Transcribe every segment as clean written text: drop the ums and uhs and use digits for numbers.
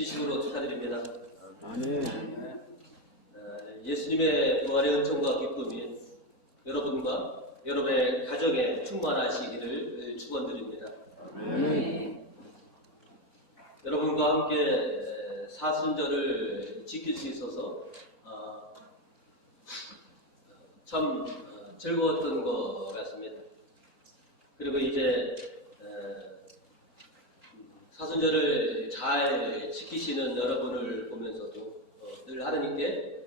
진심으로 축하드립니다. 아멘. 예수님의 부활의 은총과 기쁨이 여러분과 여러분의 가정에 충만하시기를 축원드립니다. 아멘. 여러분과 함께 사순절을 지킬 수 있어서 참 즐거웠던 것 같습니다. 그리고 이제 사순절을 잘 지키시는 여러분을 보면서도 늘 하나님께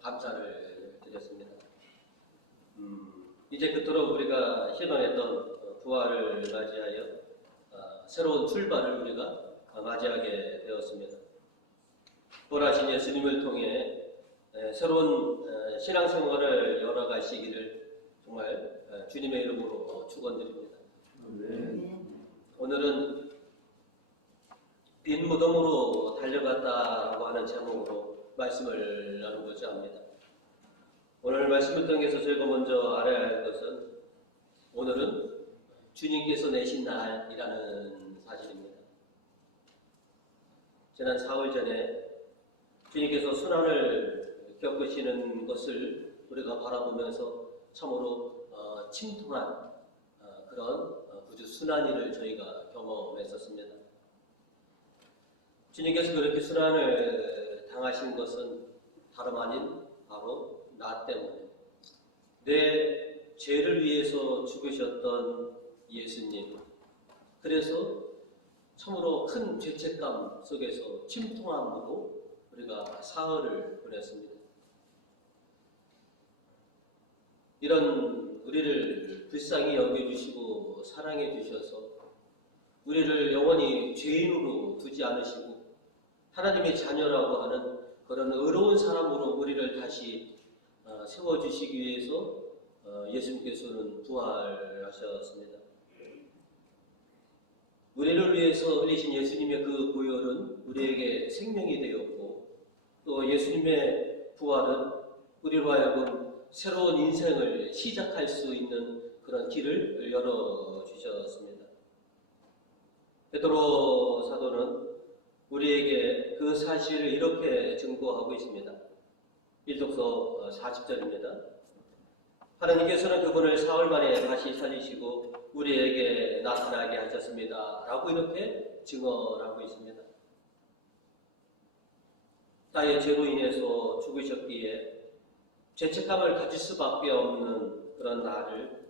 감사를 드렸습니다. 이제 그토록 우리가 희망했던 부활을 맞이하여 새로운 출발을 우리가 맞이하게 되었습니다. 부활하신 예수님을 통해 새로운 신앙생활을 열어가시기를 정말 주님의 이름으로 축원드립니다. 오늘은 빈 무덤으로 달려갔다라고 하는 제목으로 말씀을 나누고자 합니다. 오늘 말씀을 통해서 저희가 먼저 알아야 할 것은 오늘은 주님께서 내신 날이라는 사실입니다. 지난 4월 전에 주님께서 순환을 겪으시는 것을 우리가 바라보면서 참으로 침통한 그런 구주 순환일을 저희가 경험했었습니다. 주님께서 그렇게 순환을 당하신 것은 다름 아닌 바로 나 때문에 내 죄를 위해서 죽으셨던 예수님, 그래서 참으로 큰 죄책감 속에서 침통함으로 우리가 사흘을 보냈습니다. 이런 우리를 불쌍히 여겨주시고 사랑해 주셔서 우리를 영원히 죄인으로 두지 않으시고 하나님의 자녀라고 하는 그런 의로운 사람으로 우리를 다시 세워주시기 위해서 예수님께서는 부활하셨습니다. 우리를 위해서 흘리신 예수님의 그 보혈은 우리에게 생명이 되었고 또 예수님의 부활은 우리로 하여금 새로운 인생을 시작할 수 있는 그런 길을 열어주셨습니다. 베드로 사도는 우리에게 그 사실을 이렇게 증거하고 있습니다. 1독서 40절입니다. 하나님께서는 그분을 사흘 만에 다시 살리시고 우리에게 나타나게 하셨습니다. 라고 이렇게 증언하고 있습니다. 나의 죄로 인해서 죽으셨기에 죄책감을 가질 수밖에 없는 그런 나를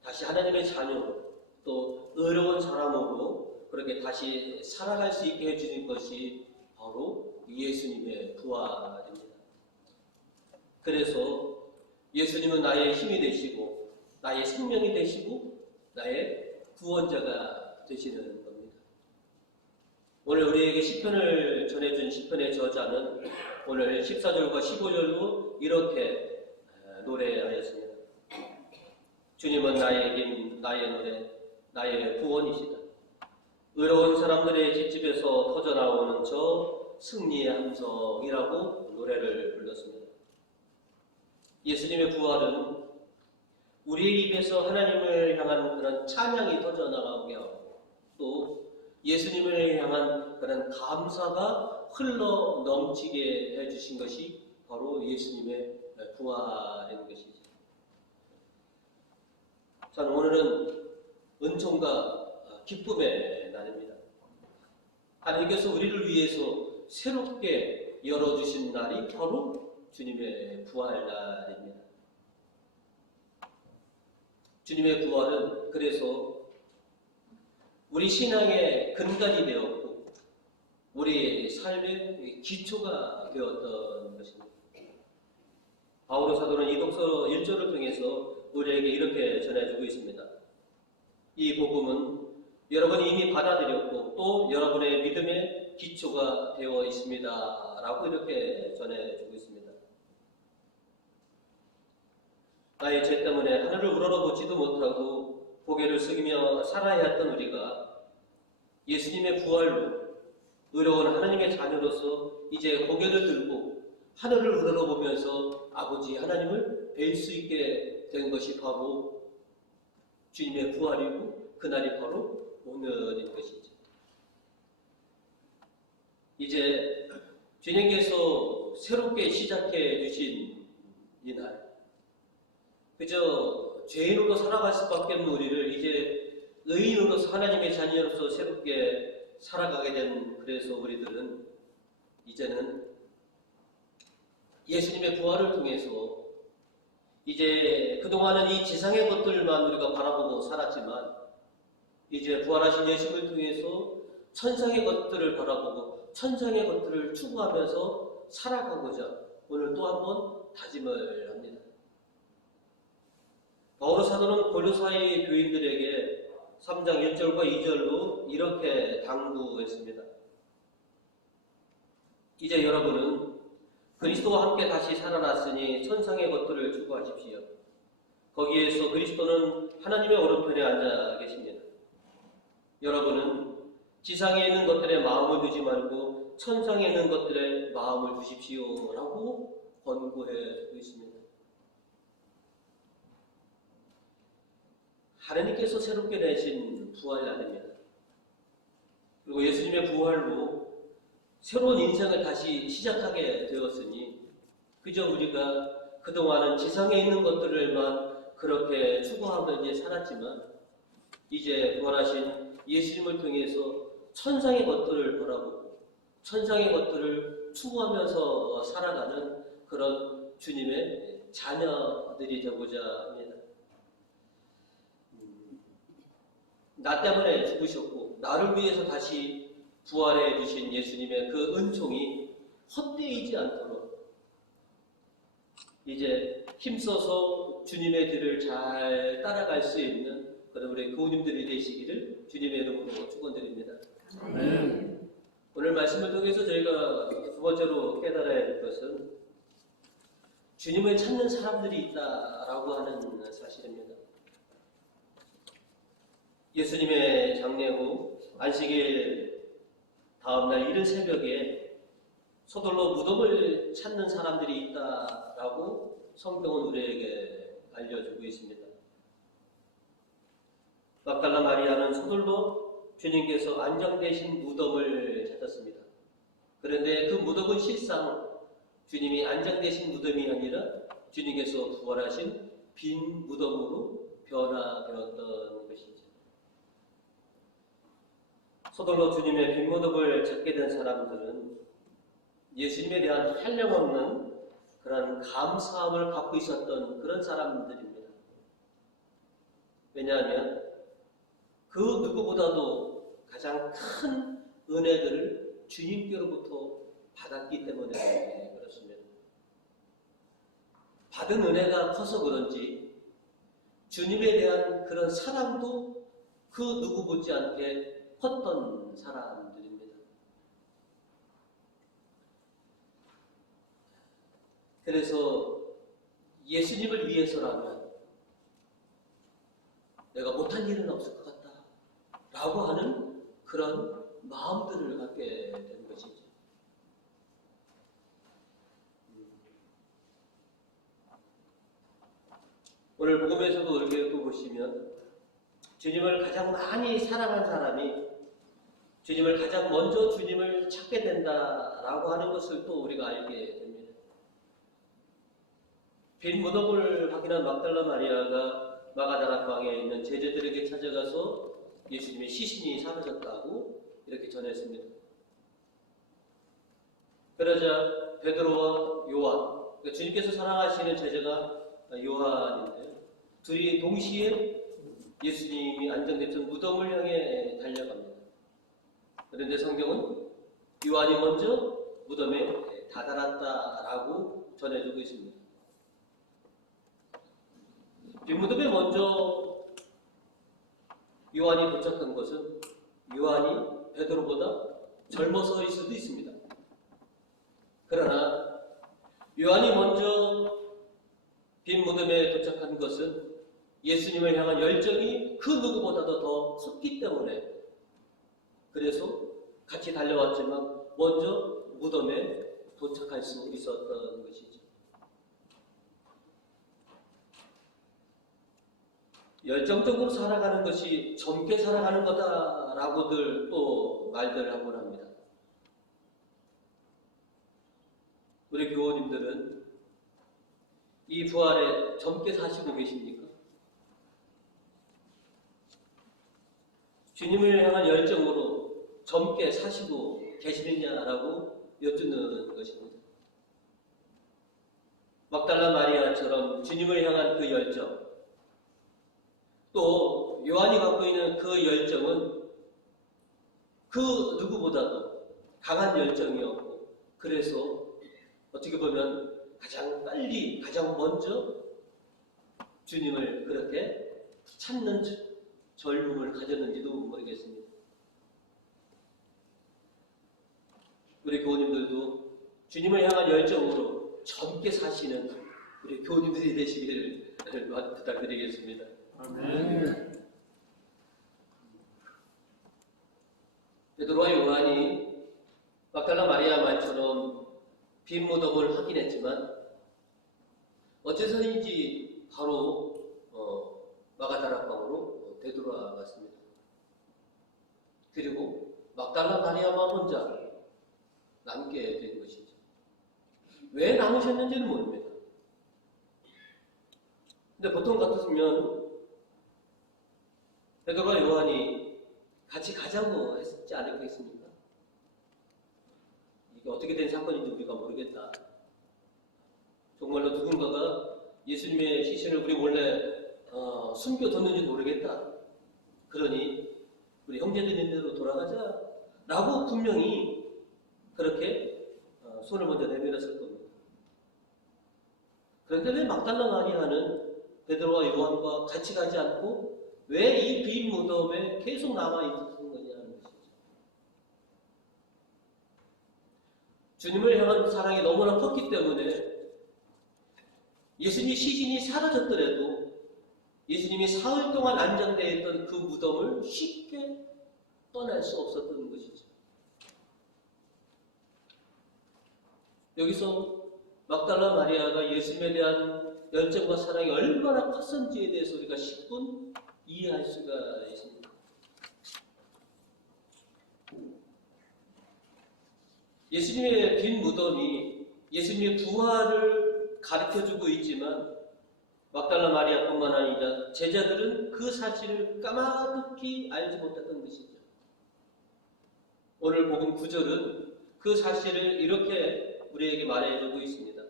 다시 하나님의 자녀로 또 의로운 사람으로 그렇게 다시 살아갈 수 있게 해주는 것이 바로 예수님의 부활입니다. 그래서 예수님은 나의 힘이 되시고 나의 생명이 되시고 나의 구원자가 되시는 겁니다. 오늘 우리에게 시편을 전해준 시편의 저자는 오늘 14절과 15절로 이렇게 노래하였습니다. 주님은 나의 힘, 나의 노래, 나의 구원이시다. 의로운 사람들의 뒷집에서 터져나오는 저 승리의 함성이라고 노래를 불렀습니다. 예수님의 부활은 우리의 입에서 하나님을 향한 그런 찬양이 터져나가게 하고 또 예수님을 향한 그런 감사가 흘러 넘치게 해주신 것이 바로 예수님의 부활인 것이죠. 자, 오늘은 은총과 기쁨의 날입니다. 하나님께서 우리를 위해서 새롭게 열어주신 날이 바로 주님의 부활날입니다. 주님의 부활은 그래서 우리 신앙의 근간이 되었고 우리 삶의 기초가 되었던 것입니다. 바오로 사도는 이 독서 1절을 통해서 우리에게 이렇게 전해주고 있습니다. 이 복음은 여러분이 이미 받아들였고 또 여러분의 믿음의 기초가 되어 있습니다. 라고 이렇게 전해주고 있습니다. 나의 죄 때문에 하늘을 우러러보지도 못하고 고개를 숙이며 살아야 했던 우리가 예수님의 부활로 의로운 하나님의 자녀로서 이제 고개를 들고 하늘을 우러러보면서 아버지 하나님을 뵐 수 있게 된 것이 바로 주님의 부활이고 그날이 바로 오늘인 것이죠. 이제 주님께서 새롭게 시작해 주신 이날, 그저 죄인으로 살아갈 수밖에 없는 우리를 이제 의인으로서 하나님의 자녀로서 새롭게 살아가게 된, 그래서 우리들은 이제는 예수님의 부활을 통해서 이제 그동안은 이 지상의 것들만 우리가 바라보고 살았지만 이제 부활하신 예수님을 통해서 천상의 것들을 바라보고 천상의 것들을 추구하면서 살아가고자 오늘 또 한 번 다짐을 합니다. 바오로 사도는 골로사이 교인들에게 3장 1절과 2절로 이렇게 당부했습니다. 이제 여러분은 그리스도와 함께 다시 살아났으니 천상의 것들을 추구하십시오. 거기에서 그리스도는 하나님의 오른편에 앉아 계십니다. 여러분은 지상에 있는 것들에 마음을 두지 말고 천상에 있는 것들에 마음을 두십시오 라고 권고해 있습니다. 하나님께서 새롭게 내신 부활날입니다. 그리고 예수님의 부활로 새로운 인생을 다시 시작하게 되었으니 그저 우리가 그동안은 지상에 있는 것들을만 그렇게 추구하며 이제 살았지만 이제 부활하신 예수님을 통해서 천상의 것들을 바라보고 천상의 것들을 추구하면서 살아가는 그런 주님의 자녀들이 되고자 합니다. 나 때문에 죽으셨고 나를 위해서 다시 부활해 주신 예수님의 그 은총이 헛되이지 않도록 이제 힘써서 주님의 길을 잘 따라갈 수 있는 그런 우리 교우님들이 되시기를 주님의 이름으로 축원드립니다. 오늘 말씀을 통해서 저희가 두 번째로 깨달아야 할 것은 주님을 찾는 사람들이 있다라고 하는 사실입니다. 예수님의 장례 후 안식일 다음날 이른 새벽에 서둘러 무덤을 찾는 사람들이 있다라고 성경은 우리에게 알려주고 있습니다. 막달라 마리아는 서둘러 주님께서 안장되신 무덤을 찾았습니다. 그런데 그 무덤은 실상 주님이 안장되신 무덤이 아니라 주님께서 부활하신 빈 무덤으로 변화되었던 것이죠. 서둘러 주님의 빈 무덤을 찾게 된 사람들은 예수님에 대한 한량없는 그런 감사함을 갖고 있었던 그런 사람들입니다. 왜냐하면 그 누구보다도 가장 큰 은혜들을 주님께로부터 받았기 때문에 그렇습니다. 받은 은혜가 커서 그런지 주님에 대한 그런 사랑도 그 누구 못지않게 컸던 사람들입니다. 그래서 예수님을 위해서라면 내가 못한 일은 없을 것 같다 라고 하는 그런 마음들을 갖게 된 것이죠. 오늘 복음에서도 이렇게 또 보시면 주님을 가장 많이 사랑한 사람이 주님을 가장 먼저 주님을 찾게 된다라고 하는 것을 또 우리가 알게 됩니다. 빈 무덤을 확인한 막달라 마리아가 마가다라 방에 있는 제자들에게 찾아가서 예수님의 시신이 사라졌다고 이렇게 전했습니다. 그러자 베드로와 요한, 그러니까 주님께서 사랑하시는 제자가 요한인데 둘이 동시에 예수님이 안장됐던 무덤을 향해 달려갑니다. 그런데 성경은 요한이 먼저 무덤에 다다랐다라고 전해주고 있습니다. 빈 무덤에 먼저 요한이 도착한 것은 요한이 베드로보다 젊어서일 수도 있습니다. 그러나 요한이 먼저 빈 무덤에 도착한 것은 예수님을 향한 열정이 그 누구보다도 더 컸기 때문에 그래서 같이 달려왔지만 먼저 무덤에 도착할 수 있었던 것이죠. 열정적으로 살아가는 것이 젊게 살아가는 거다라고들 또 말들 하곤 합니다. 우리 교우님들은 이 부활에 젊게 사시고 계십니까? 주님을 향한 열정으로 젊게 사시고 계시느냐라고 여쭙는 것입니다. 막달라 마리아처럼 주님을 향한 그 열정, 또 요한이 갖고 있는 그 열정은 그 누구보다도 강한 열정이었고, 그래서 어떻게 보면 가장 빨리, 가장 먼저 주님을 그렇게 찾는 젊음을 가졌는지도 모르겠습니다. 우리 교우님들도 주님을 향한 열정으로 젊게 사시는 우리 교우님들이 되시기를 부탁드리겠습니다. 아멘. 베드로와 요한이 막달라 마리아 말처럼 빈 무덤을 확인했지만 어째서인지 바로 마가다락방으로 되돌아갔습니다. 그리고 막달라 마리아만 혼자 남게 된 것이죠. 왜 남으셨는지는 모릅니다. 근데 보통 같았으면 베드로와 요한이 같이 가자고 했지 않겠습니까? 이게 어떻게 된 사건인지 우리가 모르겠다. 정말로 누군가가 예수님의 시신을 우리 몰래 숨겨뒀는지 모르겠다. 그러니 우리 형제들인대로 돌아가자 라고 분명히 그렇게 손을 먼저 내밀었을 겁니다. 그런데 왜 막달라 마리아는 베드로와 요한과 같이 가지 않고 왜 이 빈 무덤에 계속 남아있었던 거냐는 것이죠. 주님을 향한 사랑이 너무나 컸기 때문에 예수님 시신이 사라졌더라도 예수님이 사흘 동안 안장되어 있던 그 무덤을 쉽게 떠날 수 없었던 것이죠. 여기서 막달라 마리아가 예수님에 대한 열정과 사랑이 얼마나 컸는지에 대해서 우리가 10분 이해할 수가 있습니다. 예수님의 빈 무덤이 예수님의 부활을 가르쳐주고 있지만 막달라 마리아뿐만 아니라 제자들은 그 사실을 까마득히 알지 못했던 것이죠. 오늘 복음 9절은 그 사실을 이렇게 우리에게 말해주고 있습니다.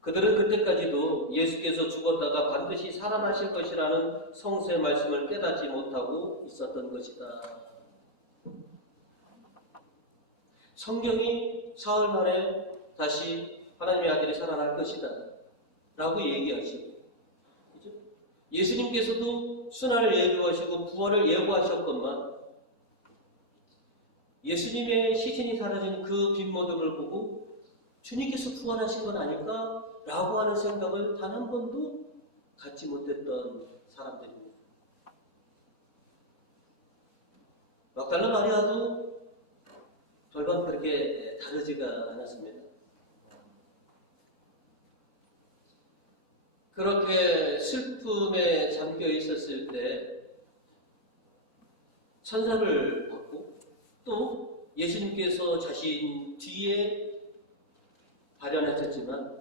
그들은 그때까지도 예수께서 죽었다가 반드시 살아나실 것이라는 성서의 말씀을 깨닫지 못하고 있었던 것이다. 성경이 사흘 만에 다시 하나님의 아들이 살아날 것이다 라고 얘기하시고, 그죠? 예수님께서도 순환을 예고하시고 부활을 예고하셨건만 예수님의 시신이 사라진 그 빈 무덤을 보고 주님께서 부활하신 건 아닐까? 라고 하는 생각을 단 한 번도 갖지 못했던 사람들입니다. 막달라 마리아도 별반 그렇게 다르지가 않았습니다. 그렇게 슬픔에 잠겨 있었을 때 천사를 받고 또 예수님께서 자신 뒤에 발현하셨지만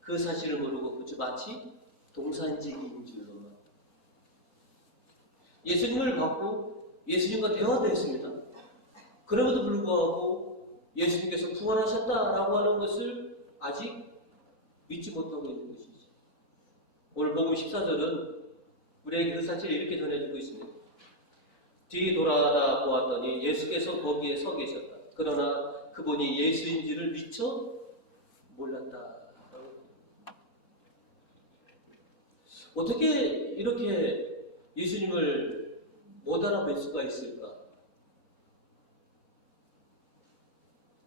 그 사실을 모르고 마치 동산지기인 줄로만 예수님을 받고 예수님과 대화도 했습니다. 그럼에도 불구하고 예수님께서 부활하셨다라고 하는 것을 아직 믿지 못하고 있는 것이죠. 오늘 복음 14절은 우리에게 그 사실을 이렇게 전해주고 있습니다. 뒤 돌아다 보았더니 예수께서 거기에 서 계셨다. 그러나 그분이 예수인지를 미처 몰랐다. 어떻게 이렇게 예수님을 못 알아뵐 수가 있을까?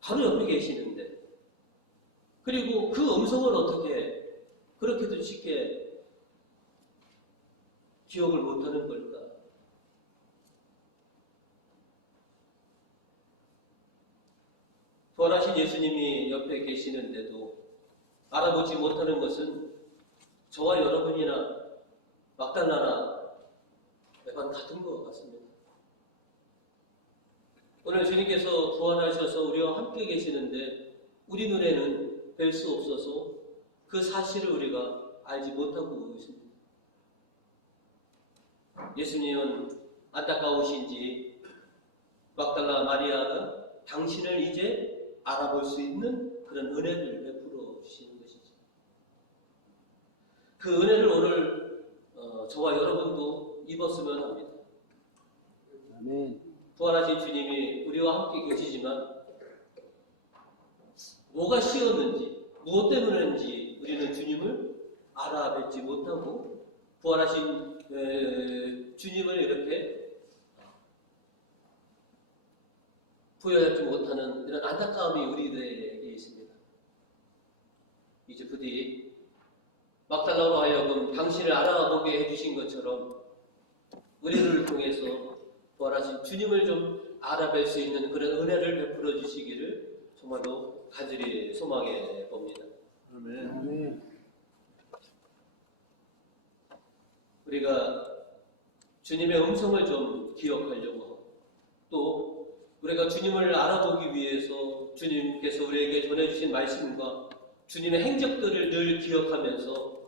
바로 옆에 계시는데, 그리고 그 음성을 어떻게 그렇게도 쉽게 기억을 못하는 걸까? 부활하신 예수님이 옆에 계시는데도 알아보지 못하는 것은 저와 여러분이나 막달라나 매번 같은 것 같습니다. 오늘 주님께서 부활하셔서 우리와 함께 계시는데 우리 눈에는 뵐 수 없어서 그 사실을 우리가 알지 못하고 있습니다. 예수님은 안타까우신지 막달라 마리아가 당신을 이제 알아볼 수 있는 그런 은혜를 베풀어 주시는 것이죠. 그 은혜를 오늘 저와 여러분도 입었으면 합니다. 아멘. 부활하신 주님이 우리와 함께 계시지만 뭐가 쉬웠는지 무엇 때문인지 우리는 주님을 알아뵙지 못하고 부활하신 주님을 이렇게 부여하지 못하는 이런 안타까움이 우리들에게 있습니다. 이제 부디 막달라로 하여금 당신을 알아보게 해주신 것처럼 우리를 통해서 부활하신 주님을 좀 알아뵐 수 있는 그런 은혜를 베풀어 주시기를 정말로 간절히 소망해 봅니다. 아멘. 아멘. 우리가 주님의 음성을 좀 기억하려고 하고 또 우리가 주님을 알아보기 위해서 주님께서 우리에게 전해주신 말씀과 주님의 행적들을 늘 기억하면서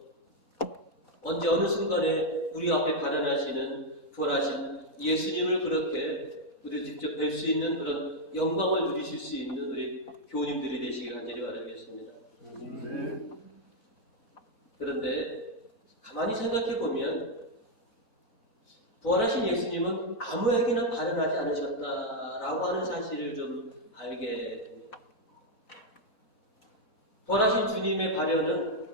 언제 어느 순간에 우리 앞에 발현하시는 부활하신 예수님을 그렇게 우리 직접 뵐 수 있는 그런 영광을 누리실 수 있는 우리 교우님들이 되시길 간절히 바라겠습니다. 그런데 가만히 생각해 보면 부활하신 예수님은 아무에게나 발현하지 않으셨다라고 하는 사실을 좀 알게 됩니다. 부활하신 주님의 발현은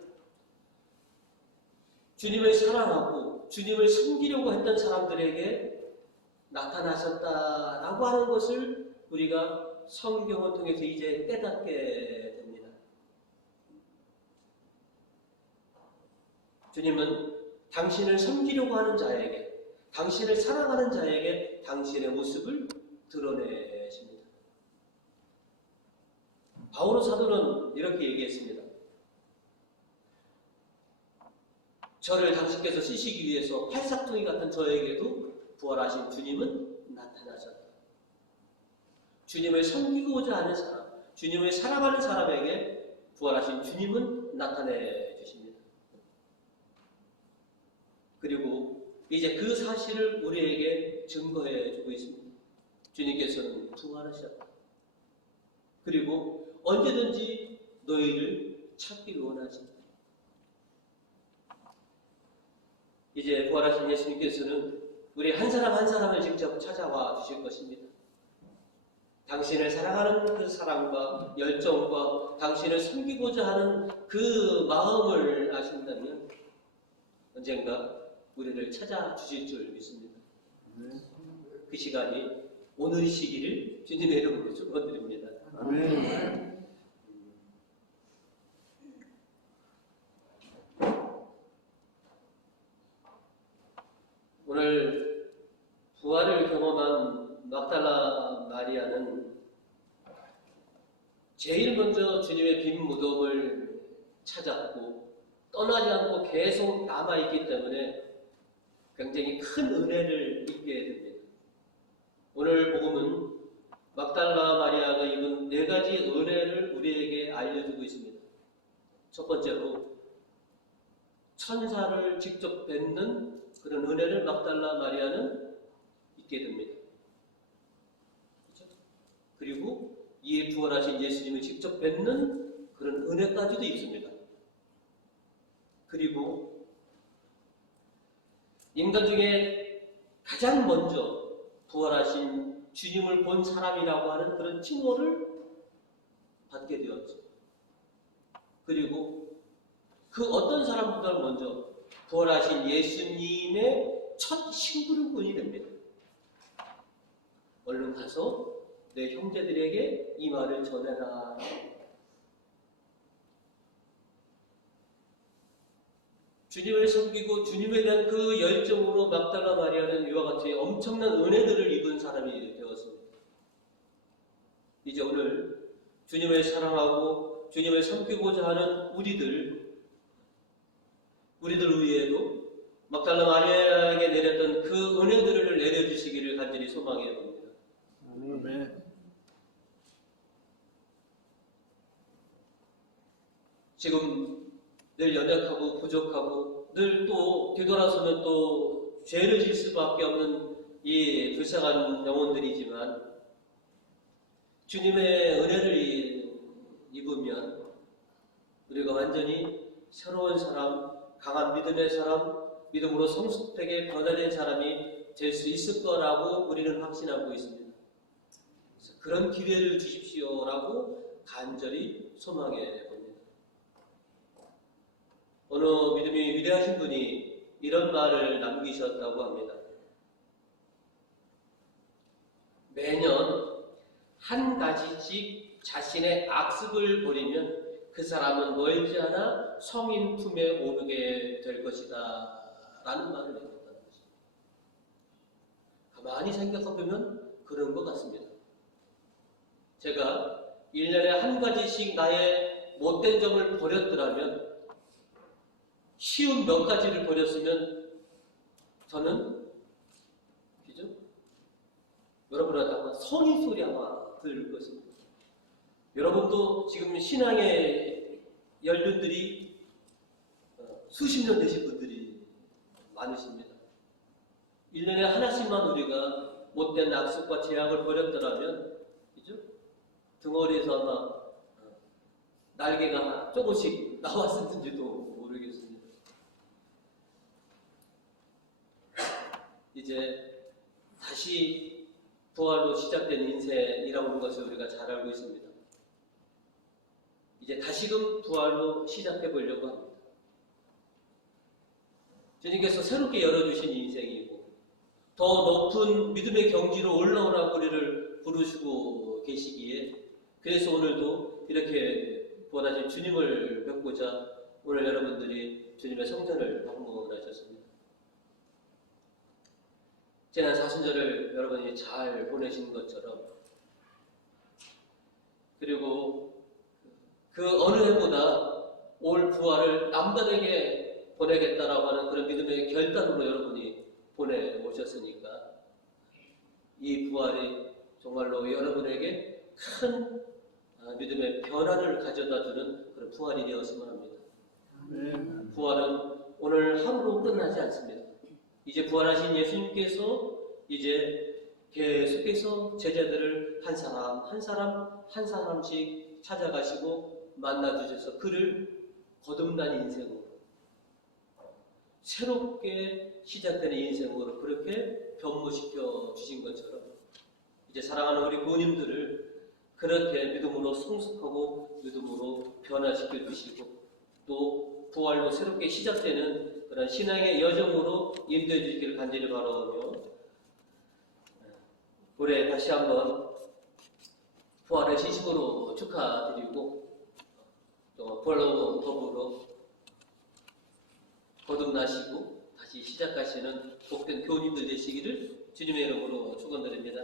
주님을 사랑하고 주님을 섬기려고 했던 사람들에게 나타나셨다라고 하는 것을 우리가 성경을 통해서 이제 깨닫게 됩니다. 주님은 당신을 섬기려고 하는 자에게, 당신을 사랑하는 자에게 당신의 모습을 드러내십니다. 바오로 사도는 이렇게 얘기했습니다. 저를 당신께서 쓰시기 위해서 팔싹둥이 같은 저에게도 부활하신 주님은 나타나셨다. 주님을 섬기고자 하는 사람, 주님을 사랑하는 사람에게 부활하신 주님은 나타내 주십니다. 그리고 이제 그 사실을 우리에게 증거해 주고 있습니다. 주님께서는 부활하셨다. 그리고 언제든지 너희를 찾기를 원하신다. 이제 부활하신 예수님께서는 우리 한 사람 한 사람을 직접 찾아와 주실 것입니다. 당신을 사랑하는 그 사랑과 열정과 당신을 섬기고자 하는 그 마음을 아신다면 언젠가 우리를 찾아주실 줄 믿습니다. 그 시간이 오늘이시기를 주님의 이름으로 축원드립니다. 아멘. 오늘 부활을 경험한 막달라 마리아는 제일 먼저 주님의 빈 무덤을 찾았고 떠나지 않고 계속 남아있기 때문에 굉장히 큰 은혜를 입게 됩니다. 오늘 복음은 막달라 마리아가 입은 4가지 은혜를 우리에게 알려주고 있습니다. 첫 번째로 천사를 직접 뵙는 그런 은혜를 막달라 마리아는 있게 됩니다. 그렇죠? 그리고 이에 부활하신 예수님을 직접 뵙는 그런 은혜까지도 있습니다. 그리고 인간 중에 가장 먼저 부활하신 주님을 본 사람이라고 하는 그런 칭호를 받게 되었죠. 그리고 그 어떤 사람보다 먼저 부활하신 예수님의 첫 심부름꾼이 됩니다. 얼른 가서 내 형제들에게 이 말을 전해라. 주님을 섬기고 주님에 대한 그 열정으로 막달라 마리아는 이와 같이 엄청난 은혜들을 입은 사람이 되었습니다. 이제 오늘 주님을 사랑하고 주님을 섬기고자 하는 우리들 위에도 막달라 마리아에게 내렸던 그 은혜들을 내려주시기를 간절히 소망해 봅니다. 아멘. 지금 늘 연약하고 부족하고 늘 또 뒤돌아서면 또 죄를 질 수밖에 없는 이 불쌍한 영혼들이지만 주님의 은혜를 입으면 우리가 완전히 새로운 사람, 강한 믿음의 사람, 믿음으로 성숙되게 변화된 사람이 될 수 있을 거라고 우리는 확신하고 있습니다. 그래서 그런 기회를 주십시오라고 간절히 소망해 봅니다. 어느 믿음이 위대하신 분이 이런 말을 남기셨다고 합니다. 매년 한 가지씩 자신의 악습을 버리면 그 사람은 멀지 않아 성인 품에 오르게 될 것이다 라는 말을 남겼다는 것입니다. 가만히 생각해보면 그런 것 같습니다. 제가 1년에 한 가지씩 나의 못된 점을 버렸더라면 쉬운 몇 가지를 버렸으면 저는 그죠? 여러분한테 아마 성인 소리 아마 들을 것입니다. 여러분도 지금 신앙의 연륜들이 수십 년 되신 분들이 많으십니다. 1년에 하나씩만 우리가 못된 악습과 죄악을 버렸더라면 그죠? 등어리에서 아마 날개가 조금씩 나왔었는지도 모르겠습니다. 이제 다시 부활로 시작된 인생이라고 하는 것을 우리가 잘 알고 있습니다. 이제 다시금 부활로 시작해 보려고 합니다. 주님께서 새롭게 열어주신 인생이고 더 높은 믿음의 경지로 올라오라고 우리를 부르시고 계시기에 그래서 오늘도 이렇게 부활하신 주님을 뵙고자 오늘 여러분들이 주님의 성전을 방문하셨습니다. 지난 사순절을 여러분이 잘 보내신 것처럼 그리고 그 어느 해보다 올 부활을 남다르게 보내겠다라고 하는 그런 믿음의 결단으로 여러분이 보내오셨으니까 이 부활이 정말로 여러분에게 큰 믿음의 변화를 가져다주는 그런 부활이 되었으면 합니다. 부활은 오늘 하루로 끝나지 않습니다. 이제 부활하신 예수님께서 이제 계속해서 제자들을 한 사람 한 사람씩 찾아가시고 만나주셔서 그를 거듭난 인생으로 새롭게 시작되는 인생으로 그렇게 변모시켜 주신 것처럼 이제 사랑하는 우리 부모님들을 그렇게 믿음으로 성숙하고 믿음으로 변화시켜 주시고 또 부활로 새롭게 시작되는 그런 신앙의 여정으로 인도해 주시기를 간절히 바라오며 올해 다시 한번 부활을 진심으로 축하드리고 또 부활로 더불어 거듭나시고 다시 시작하시는 복된 교우님들 되시기를 주님의 이름으로 축원드립니다.